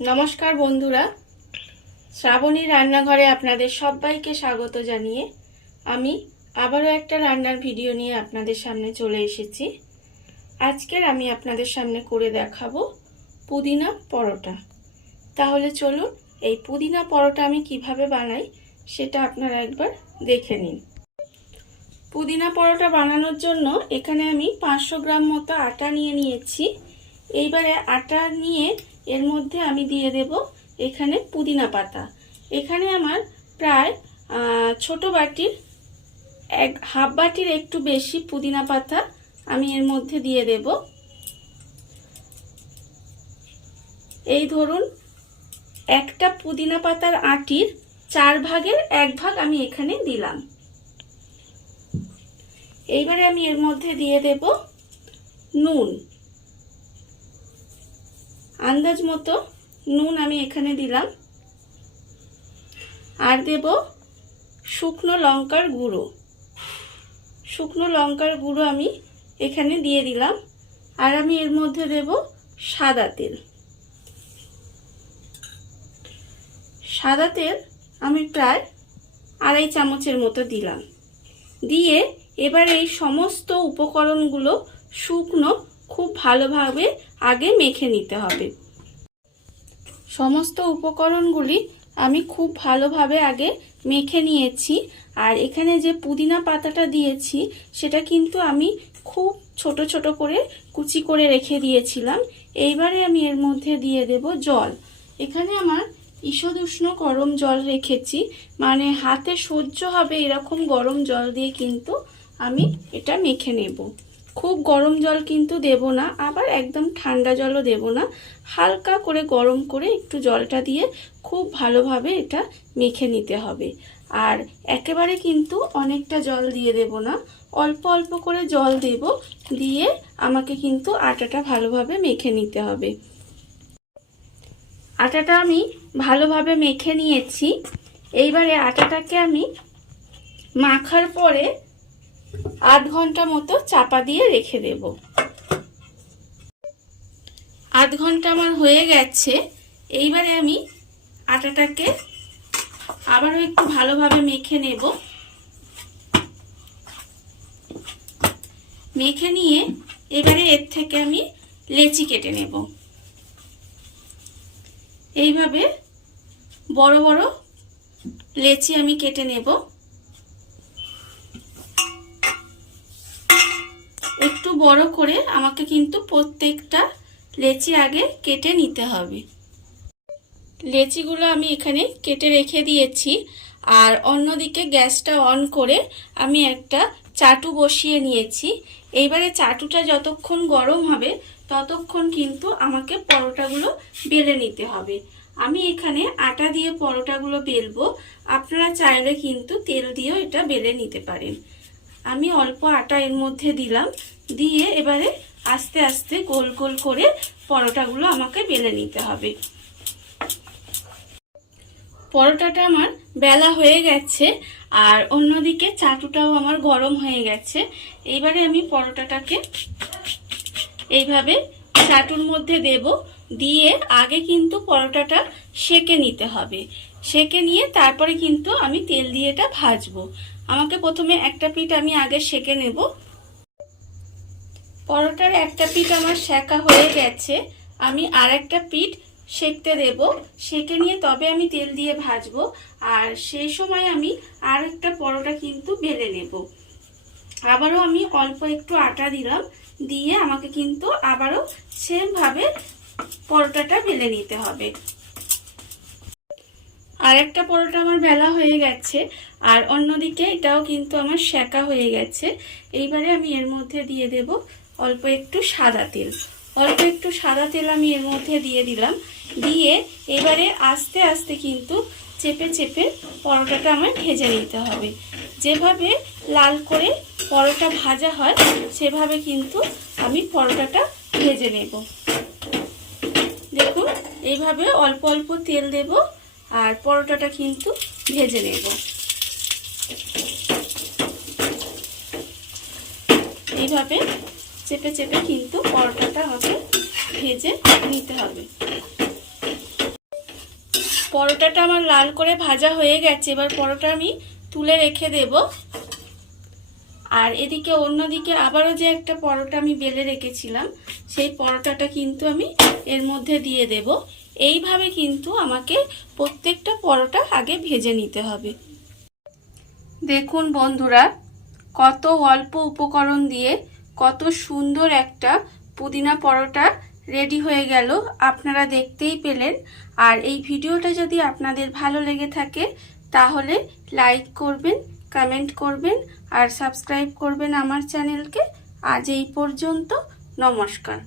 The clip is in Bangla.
নমস্কার বন্ধুরা, শ্রাবণী রান্নাঘরে আপনাদের সবাইকে স্বাগত জানিয়ে আমি আবারও একটা রান্নার ভিডিও নিয়ে আপনাদের সামনে চলে এসেছি। আজকের আমি আপনাদের সামনে করে দেখাবো পুদিনা পরোটা। তাহলে চলুন এই পুদিনা পরোটা আমি কিভাবে বানাই সেটা আপনারা একবার দেখে নিন। পুদিনা পরোটা বানানোর জন্য এখানে আমি 500 গ্রাম মতো আটা নিয়ে নিয়েছি। এইবারে আটা নিয়ে এর মধ্যে আমি দিয়ে দেব এখানে পুদিনা পাতা। এখানে আমার প্রায় ছোট বাটির হাফ বাটির একটু বেশি পুদিনা পাতা আমি এর মধ্যে দিয়ে দেব। এই ধরুন একটা পুদিনা পাতার আটির 4 ভাগের 1 ভাগ আমি এখানে দিলাম। এইবারে আমি এর মধ্যে দিয়ে দেব নুন, আন্দাজ মতো নুন আমি এখানে দিলাম। আর দেব শুকনো লঙ্কার গুঁড়ো, শুকনো লঙ্কার গুঁড়ো আমি এখানে দিয়ে দিলাম। আর আমি এর মধ্যে দেব সাদা তেল। সাদা তেল আমি প্রায় 2.5 চামচের মতো দিলাম। দিয়ে এবার এই সমস্ত উপকরণগুলো শুকনো খুব ভালোভাবে আগে মেখে নিতে হবে। সমস্ত উপকরণগুলি আমি খুব ভালোভাবে আগে মেখে নিয়েছি। আর এখানে যে পুদিনা পাতাটা দিয়েছি সেটা কিন্তু আমি খুব ছোট ছোট করে কুচি করে রেখে দিয়েছিলাম। এইবারে আমি এর মধ্যে দিয়ে দেব জল। এখানে আমার ঈষদ উষ্ণ গরম জল রেখেছি, মানে হাতে সহ্য হবে এরকম গরম জল দিয়ে কিন্তু আমি এটা মেখে নেব। খুব গরম জল কিন্তু দেব না, আবার একদম ঠান্ডা জলও দেব না। হালকা করে গরম করে একটু জলটা দিয়ে খুব ভালোভাবে এটা মেখে নিতে হবে। আর একেবারে কিন্তু অনেকটা জল দিয়ে দেব না, অল্প অল্প করে জল দেব। দিয়ে আমাকে কিন্তু আটাটা ভালোভাবে মেখে নিতে হবে। আটাটা আমি ভালোভাবে মেখে নিয়েছি। এইবারে আটাটাকে আমি মাখার পরে 8 ঘন্টা মতো চাপা দিয়ে রেখে দেব। 8 ঘন্টা আমার হয়ে গেছে। এইবারে আমি আটাটাকে আবারও একটু ভালোভাবে মেখে নেব। মেখে নিয়ে এবারে এর থেকে আমি লেচি কেটে নেব। এইভাবে বড় বড় লেচি আমি কেটে নেব। একটু বড় করে আমাকে কিন্তু প্রত্যেকটা লেচি আগে কেটে নিতে হবে। লেচিগুলো আমি এখানে কেটে রেখে দিয়েছি। আর অন্যদিকে গ্যাসটা অন করে আমি একটা চাটু বসিয়ে নিয়েছি। এইবারে চাটুটা যতক্ষণ গরম হবে ততক্ষণ কিন্তু আমাকে পরোটাগুলো বেলে নিতে হবে। আমি এখানে আটা দিয়ে পরোটাগুলো বেলবো, আপনারা চাইলে কিন্তু তেল দিয়েও এটা বেলে নিতে পারেন। আমি অল্প আটা এর মধ্যে দিলাম, দিয়ে এবারে আস্তে আস্তে গোল গোল করে পরোটাগুলো আমাকে বেলে নিতে হবে। পরোটাটা আমার বেলা হয়ে গেছে আর অন্যদিকে চাটুটাও আমার গরম হয়ে গেছে। এইবারে আমি পরোটাটাকে এইভাবে চাটুর মধ্যে দেব। দিয়ে আগে কিন্তু পরোটাটা সেকে নিতে হবে। সেকে নিয়ে তারপরে কিন্তু আমি তেল দিয়ে এটা ভাজবো। আমাকে প্রথমে একটা পিঠ আমি আগে সেকে নেব। পরোটার একটা পিঠ আমার সেকা হয়ে গেছে, আমি আর একটা পিঠ সেকতে দেব। সেকে নিয়ে তবে আমি তেল দিয়ে ভাজবো। আর সেই সময় আমি আর একটা পরোটা কিন্তু বেলে নেব। আবারও আমি অল্প একটু আটা দিলাম, দিয়ে আমাকে কিন্তু আবারও সেম ভাবে পরোটাটা বেলে নিতে হবে। আর একটা পরোটা আমার বেলা হয়ে গেছে আর অন্যদিকে এটাও কিন্তু আমার সেকা হয়ে গেছে। এইবারে আমি এর মধ্যে দিয়ে দেব অল্প একটু সাদা তেল। অল্প একটু সাদা তেল আমি এর মধ্যে দিয়ে দিলাম। দিয়ে এবারে আস্তে আস্তে কিন্তু চেপে চেপে পরোটাটা আমার ভেজে নিতে হবে। যেভাবে লাল করে পরোটা ভাজা হয় সেভাবে কিন্তু আমি পরোটাটা ভেজে নেব। দেখুন এইভাবে অল্প অল্প তেল দেব আর পরোটাটা কিন্তু ভেজে নেব। এইভাবে চেপে চেপে কিন্তু পরোটাটা আমাকে ভেজে নিতে হবে। পরোটাটা আমার লাল করে ভাজা হয়ে গেছে। এবার পরোটা আমি তুলে রেখে দেব। আর এদিকে অন্যদিকে আবারও যে একটা পরোটা আমি বেলে রেখেছিলাম, সেই পরোটাটা কিন্তু আমি এর মধ্যে দিয়ে দেব। এইভাবে কিন্তু আমাকে প্রত্যেকটা পরোটা আগে ভেজে নিতে হবে। দেখুন বন্ধুরা, কত অল্প উপকরণ দিয়ে কত সুন্দর একটা পুদিনা পরোটা রেডি হয়ে গেল, আপনারা দেখতেই পেলেন। আর এই ভিডিওটা যদি আপনাদের ভালো লেগে থাকে তাহলে লাইক করবেন, কমেন্ট করবেন আর সাবস্ক্রাইব করবেন আমার চ্যানেলকে। আজ এই পর্যন্ত, নমস্কার।